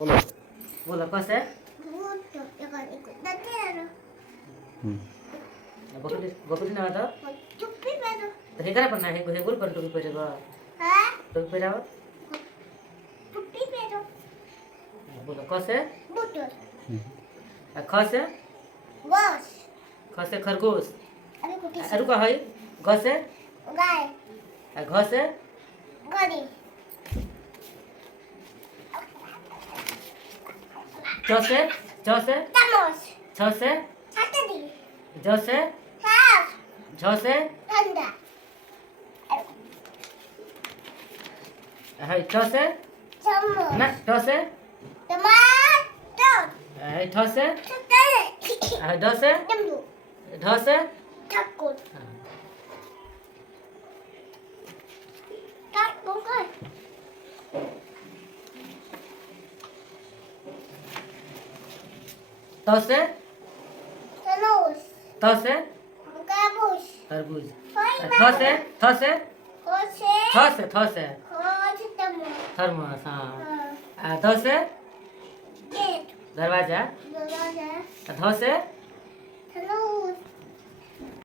बोलो। बोला कसं आहे बकरी नाव आता तर हे करा पण नाही हे बोल पण टोपी पहिरे बा टोपी पहिरावं बोला कसं आहे खस आहे खस आहे खरगोश अरू का है घस है घस है चस है चस है छस है जस है झस है ठस है ना ठस है ठस है ढस है ढस है तस है तस है तरबूज थस है थस है थस है थस है थर्मस हाँ धस है दरवाजा धस है